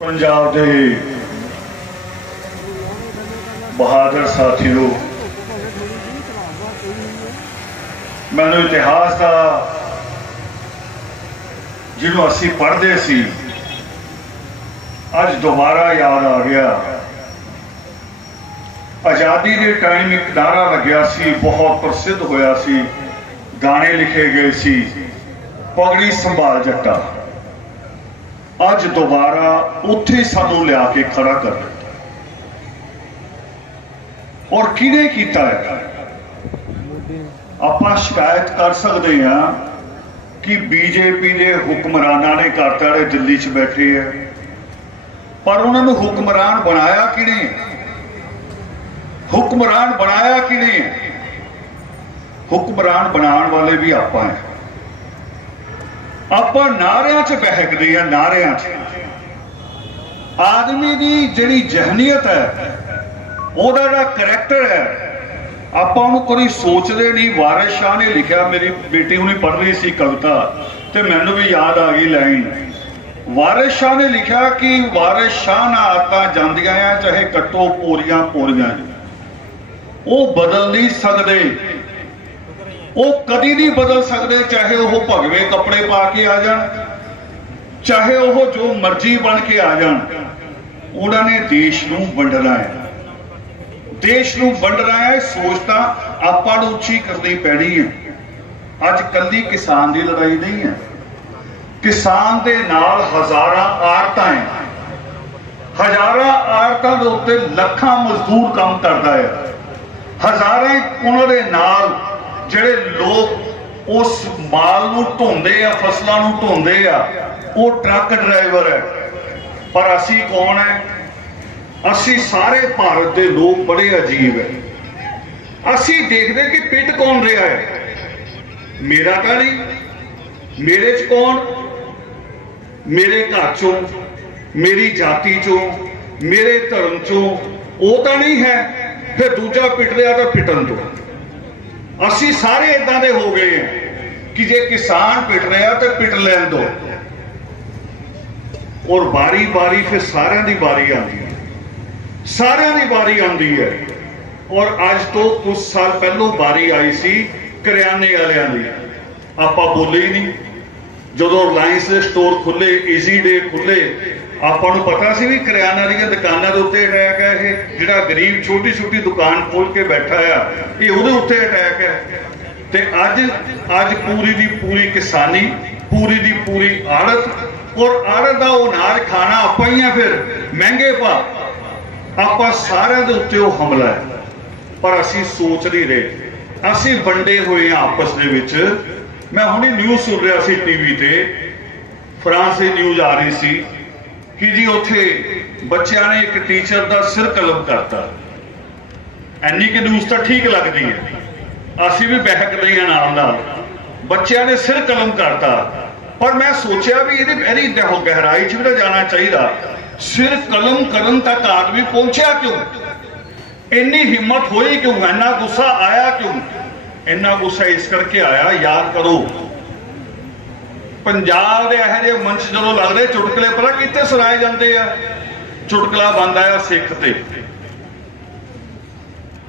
पंजाब के बहादुर साथियों, मैनू इतिहास का जिन्हों असी पढ़ते सी अज दोबारा याद आ गया। आज़ादी के टाइम एक नारा लग्या सी, बहुत प्रसिद्ध होया सी, गाने लिखे गए सी, पगड़ी संभाल जट्टा। अज दोबारा उत्थे सानू लिया के खड़ा कर दिता। और किने कीता है? आपां शिकायत कर सकते हैं कि बीजेपी के हुक्मराना ने करता है, दिल्ली च बैठे है, पर उन्होंने हुक्मरान बनाया किने? हुक्मरान बनाया किने? हुक्मरान बनाने वाले भी आपां हैं। आप नारियां च बहकते हैं, नारियां च। आदमी की जिहड़ी जहनीयत है, ओहदा जिहड़ा करैक्टर है, आपां उहनूं कभी सोचते नहीं। वारिस शाह ने लिखा, मेरी बेटी उन्हें पढ़ रही सी कविता, तो मैनूं भी याद आ गई लाइन। वारिस शाह ने लिखा कि वारिस शाह ना आदतां जांदियां आ, चाहे कट्टो पोरियां पोरियां, वो बदल नहीं सकते, वो कभी नहीं बदल सकते। चाहे वह भगवे कपड़े पा के आ जान, चाहे वह जो मर्जी बन के आ जान, उन्होंने देश नूं वंडना है, देश नूं वंडना है। सोचता आपां नूं उच्ची करनी पैनी है। अज कल्ली किसान की लड़ाई नहीं है, किसान के नाल हजारां आड़तां हैं, हजारां आड़तां दे उत्ते लखां मजदूर काम करता है, हजारां उन्होंने नाल ਜਿਹੜੇ लोग उस माल नूं ढोंदे आ, फसलों नूं ढोंदे आ, वो ट्रक ड्राइवर है। पर असी कौन है? असी सारे भारत के लोग बड़े अजीब है। असी देखते कि पिट कौन रहा है? मेरा तो नहीं, मेरे च कौन? मेरे घर चों, मेरी जाति चों, मेरे धर्म चों, वो तो नहीं है। फिर दूजा पिट रहा तो पिटन दो। असी सारे इदां दे हो गए हैं कि जे किसान पिट रहा तो पिट लैन दो। और बारी बारी फिर सारिਆਂ ਦੀ बारी आती है, सारिਆਂ ਦੀ बारी आती है। और अज तो कुछ साल पहलों बारी आई सी करियाने वालियां दी, आपां बोले ही नहीं। जदों रिलायंस के स्टोर खुले, ईजी डे खुले, आपां नूं पता सी भी करियाना दी दुकानां दे उत्ते अटैक है। ये जिहड़ा गरीब छोटी छोटी दुकान खोल के बैठा है, ये उहदे उत्ते अटैक है। ते अज पूरी दी पूरी किसानी, पूरी दी पूरी आड़त, और आड़त का वो नाज खाना आपां ही है। फिर महंगे भाव आपां सारिਆਂ दे उत्ते वो हमला है। पर असी सोच नहीं रहे, असी वंडे हुए हैं आपस दे विच। मैं हुणे न्यूज़ सुन रहा सी टीवी ते, फ्रांस की न्यूज़ आ रही सी कि जी उत्थे बच्चों ने एक टीचर का सिर कलम करता। एनी की न्यूज़ तो ठीक लगती है, असी भी बहकते हैं नाल नाल। बच्चों ने सिर कलम करता, पर मैं सोचा भी यदि गहराई च भी तो जाना चाहिए। सिर कलम करन तक आदमी पहुंचा क्यों? इन्नी हिम्मत हुई क्यों? इन्ना गुस्सा आया क्यों? इन्ना गुस्सा इस करके आया, याद करो पंजाब के यह जे मंच जो लगते चुटकले पता कितने सुनाए जाते हैं। चुटकला बंद आया सिख ते,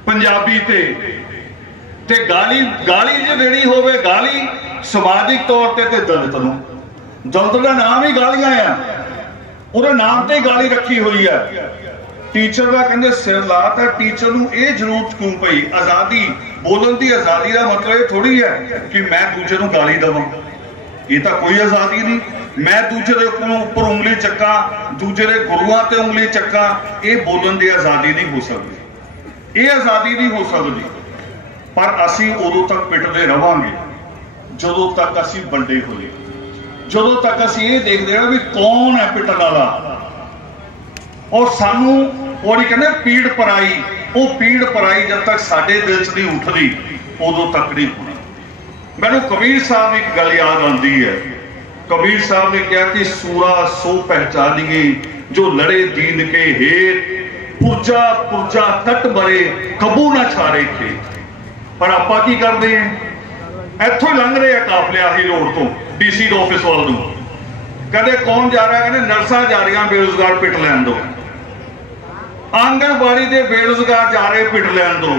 पंजाबी ते गाली गाली जो देनी होवे, गाली समाजिक तौर पर दलित नूं, दलित का नाम ही गालियां आ, उहदे नाम ते गाली रखी हुई है। टीचर का कहते सिर लाता, टीचर नूं ये जरूरत क्यों पई? आज़ादी बोलने की, आज़ादी का मतलब ये थोड़ी है कि मैं दूजे नूं गाली देवां। ये तो कोई आज़ादी नहीं। मैं दूजे के उपर उंगली चक्का, दूजे के गुरुआं ते उंगली चक्का, ये बोलने की आज़ादी नहीं हो सकती, ये आज़ादी नहीं हो सकती। पर असी उदों तक पिटते रहांगे जदों तक असी वंडे होए, जदों तक असी ये देखते हैं भी कौन है पिटन वाला। और सानू वो कहते पीड़ पराई, वो पीड़ पराई जब तक साडे दिल च नहीं उठती उदों तक नहीं होनी। मैनू कबीर साहब की एक गल याद आती है। कबीर साहब ने कहा कि सूरा सो पहचानिए जो लड़े दीन के हेत, पुरजा पुरजा तट मरे कबू ना छारे थे। पर आपां की करते हैं? इत्थों लंघ रहे काफले आही रोड तो डीसी ऑफिस वाल नूं, कदे कौन जा रहा, कहते नर्सा जा रही बेरोजगार पिट लैन दो, आंगनबाड़ी के बेरोजगार जा रहे पिट लैन दो,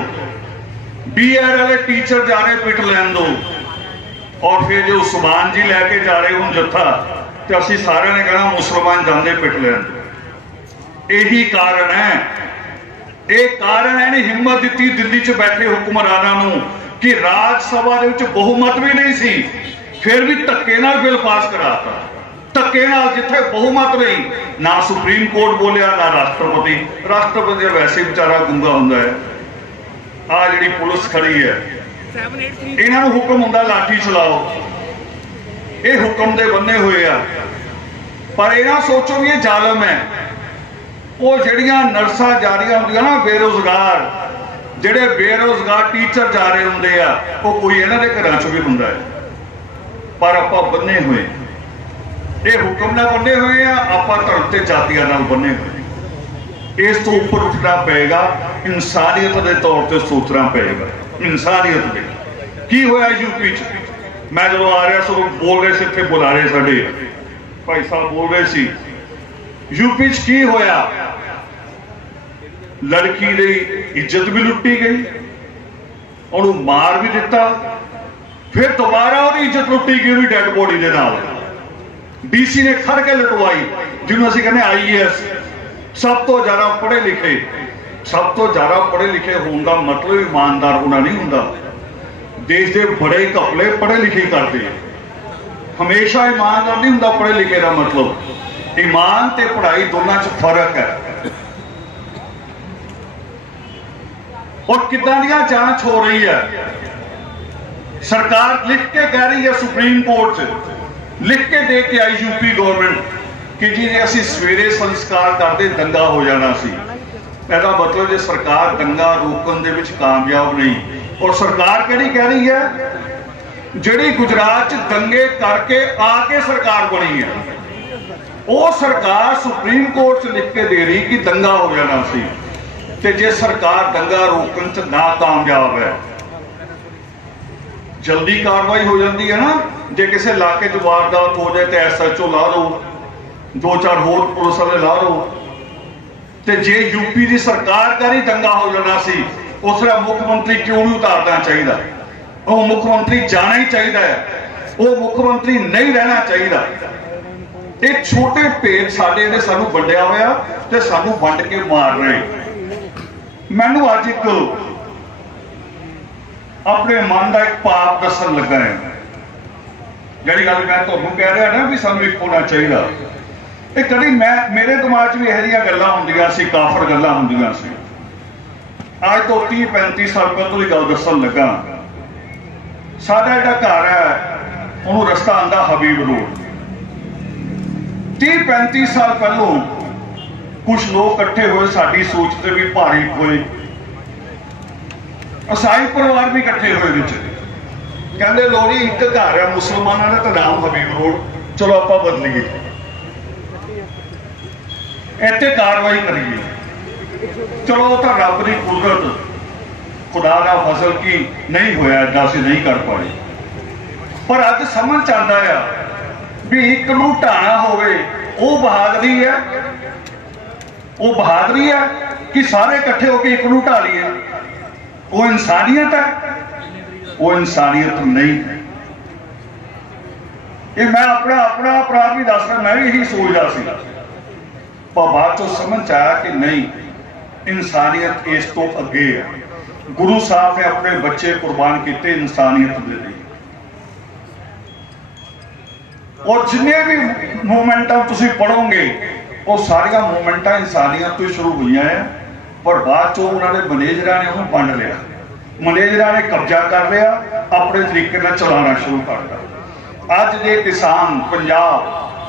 BEd वाले टीचर जा रहे पिट लैन दो, और फिर जो उस्मान जी लैके जा रहे हूँ जत्था, तो असी सारे ने कहना मुसलमान जाते पिट लैन दो। यही कारण है, एक कारण है नहीं हिम्मत दी दिल्ली च बैठे हुक्मरानों कि राज सभा बहुमत भी नहीं सी, फिर भी धक्के नाल बिल पास कराता, धक्के नाल, जिथे बहुमत नहीं, ना सुप्रीम कोर्ट बोलिया ना राष्ट्रपति। राष्ट्रपति वैसे बेचारा गुंगा हुंदा है। आ जिहड़ी पुलिस खड़ी है, इन्हां नूं हुक्म हुंदा लाठी चलाओ, ये हुक्म दे बन्ने हुए आ, पर इन्हां सोचो भी ये जालम है। वो जड़ियां नर्सा जा रही होंदियां ना बेरोजगार, ਜਿਹੜੇ बेरोजगार टीचर जा रहे होंगे आ, वो कोई इन्हां दे घरां चों भी हुंदा है, पर आपां बन्ने हुए, ये हुक्म नाल बन्ने हुए आ, आपां धर्म ते जातियां नाल बन्ने हुए। इस तो उपर उठना पेगा, इंसानियत के तौर पर सोचना पेगा। इंसानियत दे की होया यूपी च, मैं जो आ रहा सो बोल रहे थे, इत्थे बुलारे साडे भाई साहब बोल रहे सी, यूपी च की होया, लड़की की इज्जत भी लुटी गई, उन्होंने मार भी दिता, फिर दोबारा वो इज्जत लुटी गई भी डेड बॉडी के नाल। DC ने खड़ के लुटवाई, जिन्होंने असीं कहने IAS, सब तो ज्यादा पढ़े लिखे, सब तो ज्यादा पढ़े लिखे होने का मतलब ईमानदार होना नहीं होंदा। देश के बड़े घपले पढ़े लिखे करते, हमेशा ईमानदार नहीं होंदा पढ़े लिखे का मतलब। ईमान ते पढ़ाई दोनों च फर्क है। और किदां दी जांच हो रही है, सरकार लिख के कह रही है, सुप्रीम कोर्ट च लिख के दे के आई यूपी गवर्नमेंट कि जी असीं सवेरे संस्कार करते दंगा हो जाना सी। ਇਹਦਾ मतलब जे सरकार दंगा रोकने दे विच कामयाब नहीं, और सरकार किहड़ी कह रही है, जिहड़ी गुजरात च दंगे करके आके सरकार बनी है, वो सरकार सुप्रीम कोर्ट च लिख के दे रही कि दंगा हो जाना सी। ते जे सरकार दंगा रोकने च नाकामयाब है, जल्दी कार्रवाई हो जाती है ना, जे किसी इलाके च वारदात हो जाए तो SHO ला दो, 2-4 होर पुलिस वाले ला दो। ते जे यूपी की सरकार का ही दंगा हो जाना सी, उसका मुख्यमंत्री क्यों नहीं उतारना चाहिए? वो मुख्यमंत्री जाना ही चाहिए है, वो मुख्यमंत्री नहीं रहना चाहिए। एक छोटे भेद साडे ने सानू वंडिया होया ते सानू वंड के मार रहे। मैनू अज एक अपने मन का एक पाप दसन लगा है, जी गल मैं तुहानू कह रहा ना भी सानू एक होना चाहिए। ये कभी मैं मेरे दिमाग भी यह गल्लां हुंदियां सी, काफर गल्लां हुंदियां सी। अज तो 30-35 साल पहलों की गल दसन लगा। साडा जिहड़ा घर है उन्होंने रस्ता आंदा हबीब रोड। 30-35 साल पहलों कुछ लोग इकट्ठे हुए, साडी सोच से भी भारी हुए, ईसाई परिवार भी इकट्ठे हुए, कहते लो जी एक घर है मुसलमानों का, तो नाम हबीब रोड, चलो आप बदलीए, इत्थे कार्रवाई करिए। चलो तो रब की कुदरत, खुदा का फजल की नहीं होया, ऐसा असीं नहीं कर पाए। पर अज समझ आता है भी एक नूं ढाना होवे, वो बहादुरी है, वो बहादुरी है कि सारे इकट्ठे होकर एक नूं ढा लीए, वो इंसानियत है? वो इंसानियत नहीं है। ये मैं अपना अपराध भी दस रहा, मैं भी यही सोचता सी, पर बाद चो समझ आया कि नहीं, इंसानियत इस तो अगे है। गुरु साहब ने अपने बच्चे कुर्बान किए इंसानियत के लिए, और जिन्हें भी मूवमेंटा तुम पढ़ोगे वो सारिया मूवमेंटा इंसानियत तो शुरू हुई हैं, पर बाद चो उन्होंने मैनेजर ने उन्होंने वंड लिया, मैनेजर ने कब्जा कर लिया, अपने तरीके में चलाना शुरू कर दिया। अज जे किसान पंजाब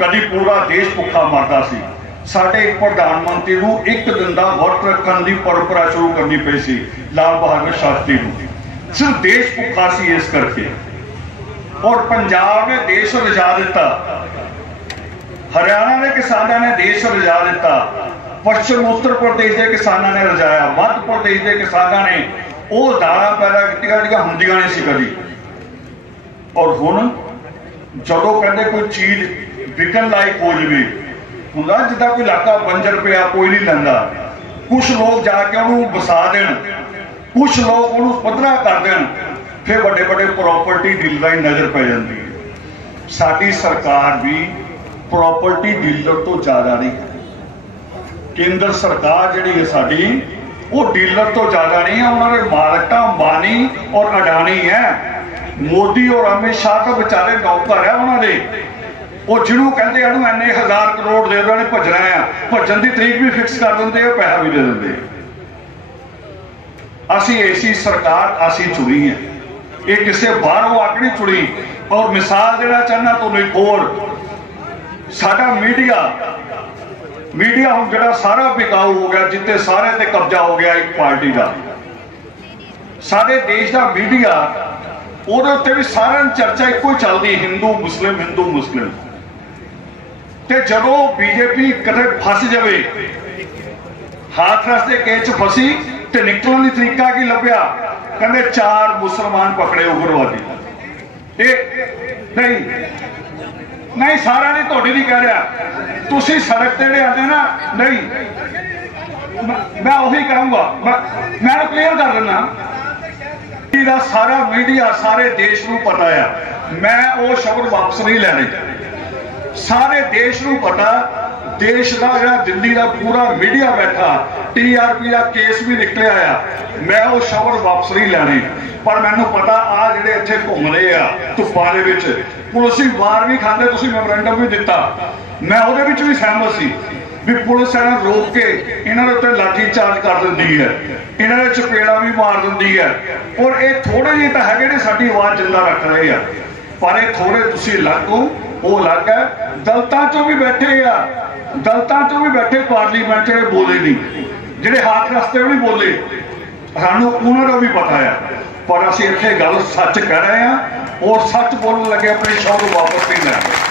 कभी पूरा देश भुखा मरदा सी, साडे एक प्रधानमंत्री को एक दिन का व्रत रखने की परंपरा शुरू करनी पई सी, लाल बहादुर शास्त्री को। सिर्फ देश भुखा सी इस करके, और पंजाब ने देश रजा दिता, हरियाणा के किसानों ने देश रजा दिता, पश्चिम उत्तर प्रदेश के किसानों ने रजाया, मध्य प्रदेश के किसानों ने वो दालां पैदा कीतियां होंदियां नहीं सी कदी। और हुण जदों कहंदे कोई चीज ਵਿਕਣ ਲਾਇਕ ਹੋ ਜਾਵੇ। ਹੁੰਦਾ ਜਿੱਦਾਂ ਕੋਈ ਇਲਾਕਾ ਬੰਜਰ ਪਿਆ, ਕੋਈ ਨਹੀਂ ਲੈਂਦਾ, ਕੁਛ ਲੋਕ ਜਾ ਕੇ ਉਹਨੂੰ ਵਸਾ ਦੇਣ, ਕੁਛ ਲੋਕ ਉਹਨੂੰ ਪੱਧਰਾ ਕਰ ਦੇਣ, ਫਿਰ ਵੱਡੇ ਵੱਡੇ ਪ੍ਰੋਪਰਟੀ ਡੀਲਰਾਂ ਦੀ ਨਜ਼ਰ ਪੈ ਜਾਂਦੀ ਹੈ। ਸਾਡੀ ਸਰਕਾਰ ਵੀ ਪ੍ਰੋਪਰਟੀ ਡੀਲਰ ਤੋਂ ਜ਼ਿਆਦਾ ਨਹੀਂ ਹੈ। ਕੇਂਦਰ ਸਰਕਾਰ ਜਿਹੜੀ ਹੈ ਸਾਡੀ, ਉਹ ਡੀਲਰ ਤੋਂ ਜ਼ਿਆਦਾ ਨਹੀਂ ਹੈ। ਉਹਨਾਂ ਦੇ ਮਾਲਕ ਤਾਂ ਅੰਬਾਨੀ ਔਰ ਅਡਾਨੀ ਹੈ। ਮੋਦੀ ਔਰ ਅਮਿਤ ਸ਼ਾਹ ਤਾਂ ਵਿਚਾਰੇ ਨੌਕਰ ਹੈ ਉਹਨਾਂ ਦੇ। ਉਹ ਜਿਹਨੂੰ ਕਹਿੰਦੇ ਇਹਨੂੰ ਇੰਨੇ 1000 ਕਰੋੜ ਦੇ ਦੇਣੇ, ਭੱਜਣਾ ਆ, ਭੱਜਣ ਦੀ ਤਰੀਕ ਵੀ ਫਿਕਸ ਕਰ ਦਿੰਦੇ ਆ, ਪੈਸਾ ਵੀ ਦੇ ਦਿੰਦੇ। ਅਸੀਂ ਐਸੀ ਸਰਕਾਰ ਅਸੀਂ ਚੁਣੀ ਹੈ, ਇਹ ਕਿਸੇ ਬਾਹਰੋਂ ਆ ਕੇ ਨਹੀਂ ਚੁਣੀ। ਔਰ ਮਿਸਾਲ ਦੇਣਾ ਚਾਹੁੰਦਾ ਤੁਹਾਨੂੰ ਇੱਕ ਹੋਰ, ਸਾਡਾ ਮੀਡੀਆ ਹੁਣ ਜਿਹੜਾ ਸਾਰਾ ਬਿਕਾਊ ਹੋ ਗਿਆ, ਜਿੱਤੇ ਸਾਰੇ ਤੇ ਕਬਜ਼ਾ ਹੋ ਗਿਆ ਇੱਕ ਪਾਰਟੀ ਦਾ। ਸਾਡੇ ਦੇਸ਼ ਦਾ ਮੀਡੀਆ, ਉਹਦੇ ਉੱਤੇ ਵੀ ਸਾਰਿਆਂ ਨੂੰ ਚਰਚਾ ਇੱਕੋ ਹੀ ਚੱਲਦੀ, ਹਿੰਦੂ ਮੁਸਲਿਮ। ਤੇ ਜਦੋਂ ਬੀਜੇਪੀ ਕਦੇ ਫਸ ਜਾਵੇ, ਹਾਥਰਸ ਦੇ ਕੇਸ 'ਚ ਫਸੀ ਤੇ ਨਿਕਲਣ ਦੀ ਤਰੀਕਾ ਕੀ ਲੱਭਿਆ? ਕਹਿੰਦੇ 4 ਮੁਸਲਮਾਨ ਪਕੜੇ ਉਗਰਵਾਦੀ। ਇਹ ਨਹੀਂ ਸਾਰਿਆਂ ਨੇ ਤੁਹਾਡੀ ਨਹੀਂ ਕਹਿ ਰਿਹਾ, ਤੁਸੀਂ ਸੜਕ ਤੇ ਜਿਹੜੇ ਆਉਂਦੇ ਨਾ, ਨਹੀਂ ਮੈਂ ਉਹੀ ਕਹੂੰਗਾ, ਮੈਂ ਕਲੀਅਰ ਕਰ ਦਿੰਦਾ। ਦਾ ਸਾਰਾ ਮੀਡੀਆ ਸਾਰੇ ਦੇਸ਼ ਨੂੰ ਪਤਾ ਆ, ਮੈਂ ਉਹ ਸ਼ਬਦ ਵਾਪਸ ਨਹੀਂ ਲੈਣੇ। ਸਾਰੇ ਦੇਸ਼ ਨੂੰ ਪਤਾ, ਦੇਸ਼ ਦਾ ਜਿਹੜਾ ਦਿੱਲੀ ਦਾ ਪੂਰਾ ਮੀਡੀਆ ਬੈਠਾ, TRP ਦਾ ਕੇਸ ਵੀ ਨਿਕਲਿਆ ਆ, ਮੈਂ ਉਹ ਸ਼ਬਦ ਵਾਪਸ ਨਹੀਂ ਲੈਣੇ। ਪਰ ਮੈਨੂੰ ਪਤਾ ਆ ਜਿਹੜੇ ਇੱਥੇ ਘੁੰਮ ਰਹੇ ਆ ਧੁੱਪਾਂ ਦੇ ਵਿੱਚ, ਪੁਲਿਸ ਦੀ ਵਾਰ ਵੀ ਖਾਂਦੇ, ਤੁਸੀਂ ਮੈਮੋਰੈਂਡਮ ਵੀ ਦਿੱਤਾ, ਮੈਂ ਉਹਦੇ ਵਿੱਚ ਵੀ ਸਹਿਮਤ ਸੀ ਵੀ ਪੁਲਿਸ ਇਹਨਾਂ ਨੂੰ ਰੋਕ ਕੇ ਇਹਨਾਂ ਦੇ ਉੱਤੇ ਲਾਠੀ ਚਾਰਜ ਕਰ ਦਿੰਦੀ ਹੈ, ਇਹਨਾਂ ਦੇ ਚਪੇੜਾ ਵੀ ਮਾਰ ਦਿੰਦੀ ਹੈ। ਔਰ ਇਹ ਥੋੜੇ ਜਿਹੇ ਤਾਂ ਹੈਗੇ ਨੇ ਸਾਡੀ ਆਵਾਜ਼ ਜਿੰਦਾ ਰੱਖ ਰਹੇ ਆ, ਪਰ ਇਹ ਥੋੜੇ ਤੁਸੀਂ ਅਲੱਗ ਹੋ, ਉਹ ਅਲੱਗ ਹੈ। ਦਲਤਾਂ ਚੋਂ ਵੀ ਬੈਠੇ ਆ, ਦਲਤਾਂ ਚੋਂ ਵੀ ਬੈਠੇ ਪਾਰਲੀਮੈਂਟ ਜਿਹੜੇ ਬੋਲੇ ਨਹੀਂ, ਜਿਹੜੇ ਹਾਥ ਰਸਤੇ ਵੀ ਨਹੀਂ ਬੋਲੇ, ਸਾਨੂੰ ਉਹਨਾਂ ਦਾ ਵੀ ਪਤਾ ਆ। ਪਰ ਅਸੀਂ ਇੱਥੇ ਗੱਲ ਸੱਚ ਕਰ ਰਹੇ ਹਾਂ, ਔਰ ਸੱਚ ਬੋਲਣ ਲੱਗੇ ਆਪਣੇ ਸ਼ਬਦ ਵਾਪਸ ਨਹੀਂ ਲੈਣੇ।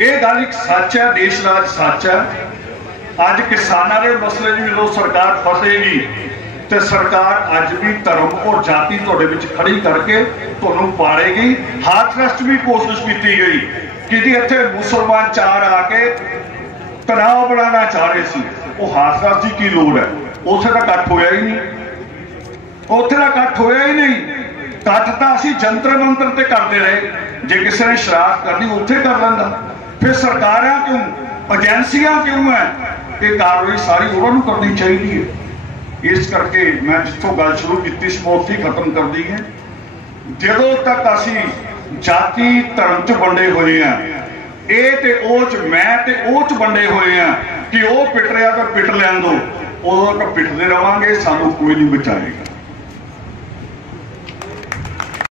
ਇਹ ਗੱਲ ਇੱਕ ਸੱਚ ਹੈ, ਦੇਸ਼ ਰਾਜ ਸੱਚ ਹੈ। ਅੱਜ ਕਿਸਾਨਾਂ ਦੇ ਮਸਲੇ ਦੀ ਜਦੋਂ ਸਰਕਾਰ ਫਸੇਗੀ ਤੇ ਸਰਕਾਰ ਅੱਜ ਵੀ ਧਰਮ ਔਰ ਜਾਤੀ ਤੁਹਾਡੇ ਵਿੱਚ ਖੜੀ ਕਰਕੇ ਤੁਹਾਨੂੰ ਪਾੜੇਗੀ। ਹਾਥਰਸ ਵੀ ਕੋਸ਼ਿਸ਼ ਕੀਤੀ ਗਈ ਕਿ ਜੀ ਇੱਥੇ ਮੁਸਲਮਾਨ 4 ਆ ਕੇ ਤਣਾਅ ਬਣਾਉਣਾ ਚਾਹ ਰਹੇ ਸੀ। ਉਹ ਹਾਥਰਸ ਦੀ ਕੀ ਲੋੜ ਹੈ? ਉੱਥੇ ਤਾਂ ਇਕੱਠ ਹੋਇਆ ਹੀ ਨਹੀਂ, ਉੱਥੇ ਦਾ ਇਕੱਠ ਹੋਇਆ ਹੀ ਨਹੀਂ। ਇਕੱਠ ਤਾਂ ਅਸੀਂ ਜੰਤਰ ਮੰਤਰ ਤੇ ਕਰਦੇ ਰਹੇ, ਜੇ ਕਿਸੇ ਨੇ ਸ਼ਰਾਰਤ ਕਰਨੀ ਉੱਥੇ ਕਰ ਲੈਂਦਾ। ਫਿਰ ਸਰਕਾਰਾਂ ਕਿਉਂ, ਏਜੰਸੀਆਂ ਕਿਉਂ ਹੈ? ਇਹ ਕਾਰਵਾਈ ਸਾਰੀ ਉਹਨਾਂ ਨੂੰ ਕਰਨੀ ਚਾਹੀਦੀ ਹੈ। ਇਸ ਕਰਕੇ ਮੈਂ ਜਿੱਥੋਂ ਗੱਲ ਸ਼ੁਰੂ ਕੀਤੀ ਸੀ ਮੈਂ ਉੱਥੇ ਖਤਮ ਕਰਦੀ ਹੈ। ਜਦੋਂ ਤੱਕ ਅਸੀਂ ਜਾਤੀ ਧਰਮ 'ਚ ਵੰਡੇ ਹੋਏ ਆ, ਇਹ ਤੇ ਉਹ 'ਚ, ਮੈਂ ਤੇ ਉਹ 'ਚ ਵੰਡੇ ਹੋਏ ਆ ਕਿ ਉਹ ਪਿੱਟ ਰਿਹਾ ਤਾਂ ਪਿੱਟ ਲੈਣ ਦੋ, ਉਦੋਂ ਤੱਕ ਪਿੱਟਦੇ ਰਵਾਂਗੇ, ਸਾਨੂੰ ਕੋਈ ਨਹੀਂ ਬਚਾਏਗਾ।